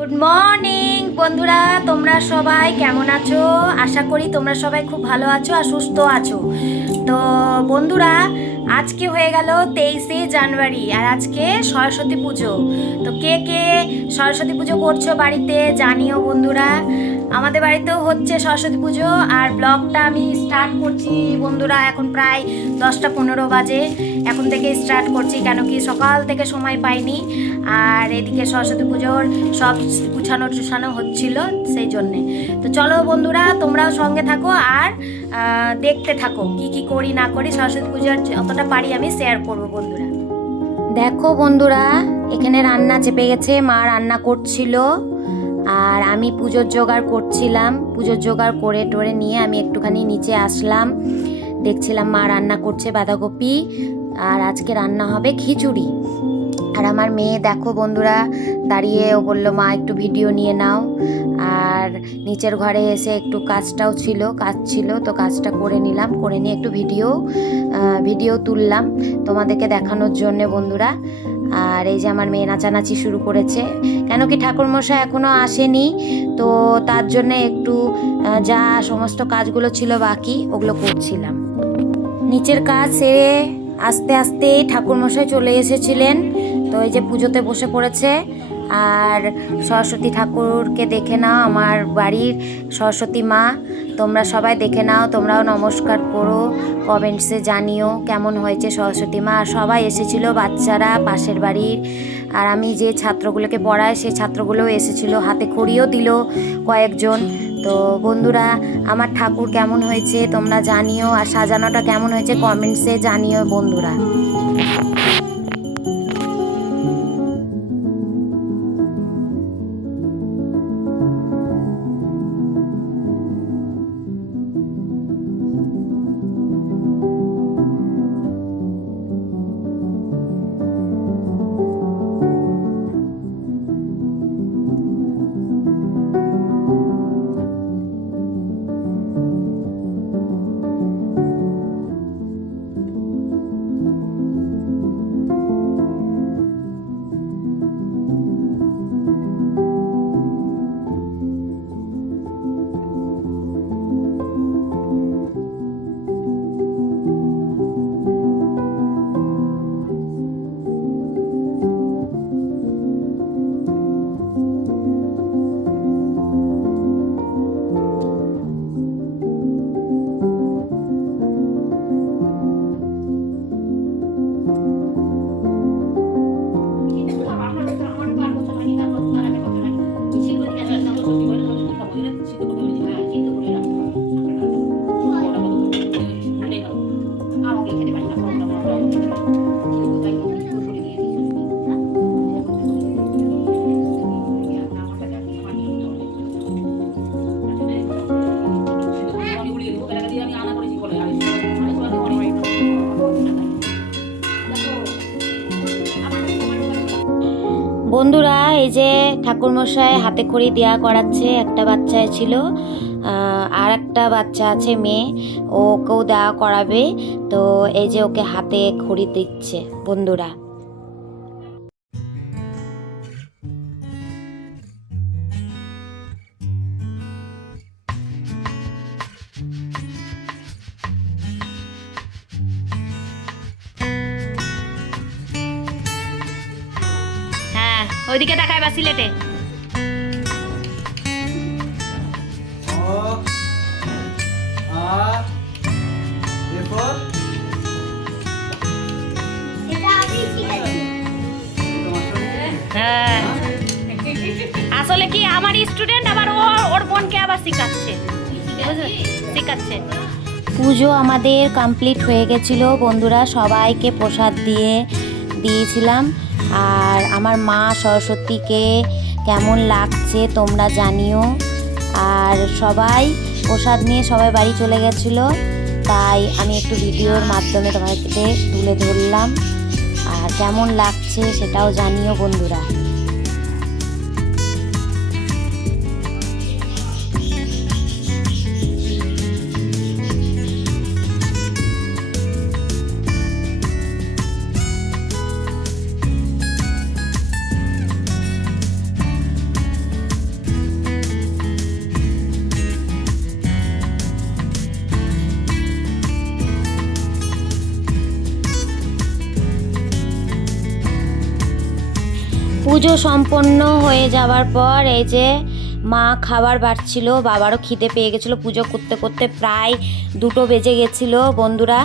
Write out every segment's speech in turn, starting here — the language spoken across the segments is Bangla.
গুড মর্নিং বন্ধুরা, তোমরা সবাই কেমন আছো? আশা করি তোমরা সবাই খুব ভালো আছো আর সুস্থ আছো। তো বন্ধুরা, আজকে হয়ে গেল 23শে জানুয়ারি আর আজকে সরস্বতী পুজো। তো কে কে সরস্বতী পুজো করছো বাড়িতে জানিও বন্ধুরা। আমাদের বাড়িতেও হচ্ছে সরস্বতী পুজো আর ব্লগটা আমি স্টার্ট করছি বন্ধুরা। এখন প্রায় 10টা 15 বাজে, এখন থেকে স্টার্ট করছি, কেন কি সকাল থেকে সময় পাইনি। আর এদিকে সরস্বতী পুজোর সব গুছানো হচ্ছিল সেই জন্যে। তো চলো বন্ধুরা, তোমরাও সঙ্গে থাকো আর দেখতে থাকো কি কি করি না করি। সরস্বতী পুজোর যতটা পারি আমি শেয়ার করব বন্ধুরা। দেখো বন্ধুরা, এখানে রান্না চেপে গেছে, মা রান্না করছিল আর আমি পুজোর জোগাড় করছিলাম। পুজোর জোগাড় করে টোরে নিয়ে আমি একটুখানি নিচে আসলাম, দেখছিলাম মা রান্না করছে বাঁধাকপি, আর আজকে রান্না হবে খিচুড়ি। আর আমার মেয়ে দেখো বন্ধুরা দাঁড়িয়ে, ও বললো মা একটু ভিডিও নিয়ে নাও। আর নিচের ঘরে এসে একটু কাজ ছিল, তো কাজটা করে নিলাম, করে নিয়ে একটু ভিডিও তুললাম তোমাদেরকে দেখানোর জন্যে বন্ধুরা। আর এই যে আমার মেয়ে নাচানাচি শুরু করেছে, কেন কি ঠাকুরমশাই এখনও আসেনি, তো তার জন্য একটু যা সমস্ত কাজগুলো ছিল বাকি ওগুলো করছিলাম। নিচের কাজ সেরে আস্তে আস্তে ঠাকুরমশাই চলে এসেছিলেন, তো এই যে পুজোতে বসে পড়েছে। আর সরস্বতী ঠাকুরকে দেখে নাও, আমার বাড়ির সরস্বতী মা, তোমরা সবাই দেখে নাও, তোমরাও নমস্কার করো, কমেন্টসে জানিও কেমন হয়েছে সরস্বতী মা। আর সবাই এসেছিল, বাচ্চারা পাশের বাড়ির, আর আমি যে ছাত্রগুলোকে পড়াই সেই ছাত্রগুলোও এসেছিল, হাতে খড়িও দিল কয়েকজন। তো বন্ধুরা, আমার ঠাকুর কেমন হয়েছে তোমরা জানিও, আর সাজানোটা কেমন হয়েছে কমেন্টসে জানিও বন্ধুরা। বন্ধুরা, এই যে ঠাকুরমশাই হাতে খড়ি দেওয়া করাচ্ছে, একটা বাচ্চা ছিল, আর একটা বাচ্চা আছে মেয়ে, ওকেও দেওয়া করাবে। তো এই যে ওকে হাতে খড়ি দিচ্ছে বন্ধুরা। ওইদিকে তাকায় বা সিলেটে। হ্যাঁ, আসলে কি আমার স্টুডেন্ট, আবার ওর বোনকে আবার শিখাচ্ছে। পুজো আমাদের কমপ্লিট হয়ে গেছিল বন্ধুরা, সবাইকে প্রসাদ দিয়েছিলাম। আর আমার মা সরস্বতীকে কেমন লাগছে তোমরা জানিও। আর সবাই প্রসাদ নিয়ে সবাই বাড়ি চলে গেছিলো, তাই আমি একটু ভিডিওর মাধ্যমে তোমাদেরকে তুলে ধরলাম। আর কেমন লাগছে সেটাও জানিও বন্ধুরা। পুজো সম্পন্ন হয়ে যাওয়ার পর এই যে মা খাবার বাড়ছিল, বাবারও খিদে পেয়ে গেছিলো, পুজো করতে করতে প্রায় 2টো বেজে গেছিলো বন্ধুরা।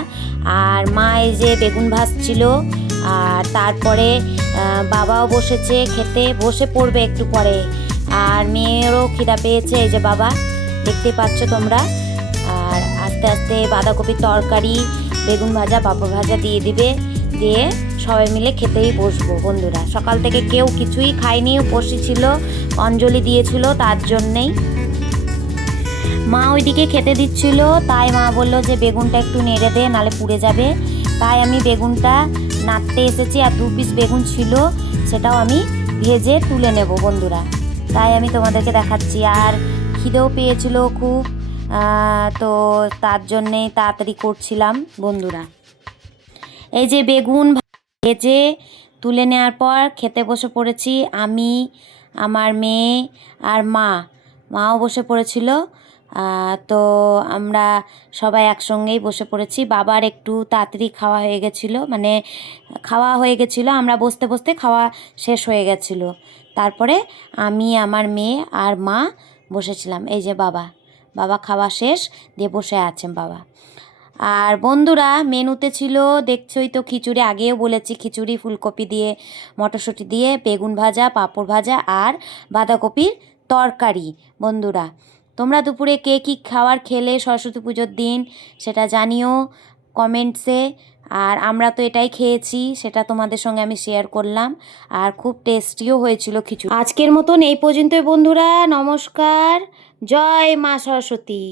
আর মা এই যে বেগুন ভাজছিল, আর তারপরে বাবাও বসেছে খেতে, বসে পড়বে একটু পরে। আর মেয়েরও খিদা পেয়েছে, এই যে বাবা দেখতে পাচ্ছ তোমরা। আর আস্তে আস্তে বাঁধাকপির তরকারি, বেগুন ভাজা, পাঁপড় ভাজা দিয়ে দিবে, দিয়ে সবাই মিলে খেতেই বসবো বন্ধুরা। সকাল থেকে কেউ কিছুই খায়নি, বসেছিল, অঞ্জলি দিয়েছিল, তার জন্যেই মা ওইদিকে খেতে দিচ্ছিল। তাই মা বললো যে বেগুনটা একটু নেড়ে দে, নালে পুড়ে যাবে। তাই আমি বেগুনটা নাড়তে এসেছি, আর 2 পিস বেগুন ছিল, সেটাও আমি ভেজে তুলে নেব বন্ধুরা। তাই আমি তোমাদেরকে দেখাচ্ছি। আর খিদেও পেয়েছিল খুব, তো তার জন্যেই তাড়াতাড়ি করছিলাম বন্ধুরা। এই যে বেগুন ভেজে তুলে নেওয়ার পর খেতে বসে পড়েছি আমি, আমার মেয়ে আর মাও বসে পড়েছিল। তো আমরা সবাই একসঙ্গেই বসে পড়েছি। বাবার একটু তাড়াতাড়ি খাওয়া হয়ে গেছিলো, মানে খাওয়া হয়ে গেছিলো, আমরা বসতে বসতে খাওয়া শেষ হয়ে গেছিলো। তারপরে আমি, আমার মেয়ে আর মা বসেছিলাম। এই যে বাবা খাওয়া শেষ দিয়ে বসে আছেন বাবা। আর বন্ধুরা মেনুতে ছিল, দেখছোই তো, খিচুড়ি, আগেও বলেছি, খিচুড়ি ফুলকপি দিয়ে, মটরশুঁটি দিয়ে, বেগুন ভাজা, পাঁপড় ভাজা আর বাঁধাকপির তরকারি বন্ধুরা। তোমরা দুপুরে কে কী খাবার খেলে সরস্বতী পুজোর দিন সেটা জানিও কমেন্টসে। আর আমরা তো এটাই খেয়েছি, সেটা তোমাদের সঙ্গে আমি শেয়ার করলাম। আর খুব টেস্টিও হয়েছিল খিচুড়ি। আজকের মতন এই পর্যন্তই বন্ধুরা, নমস্কার, জয় মা সরস্বতী।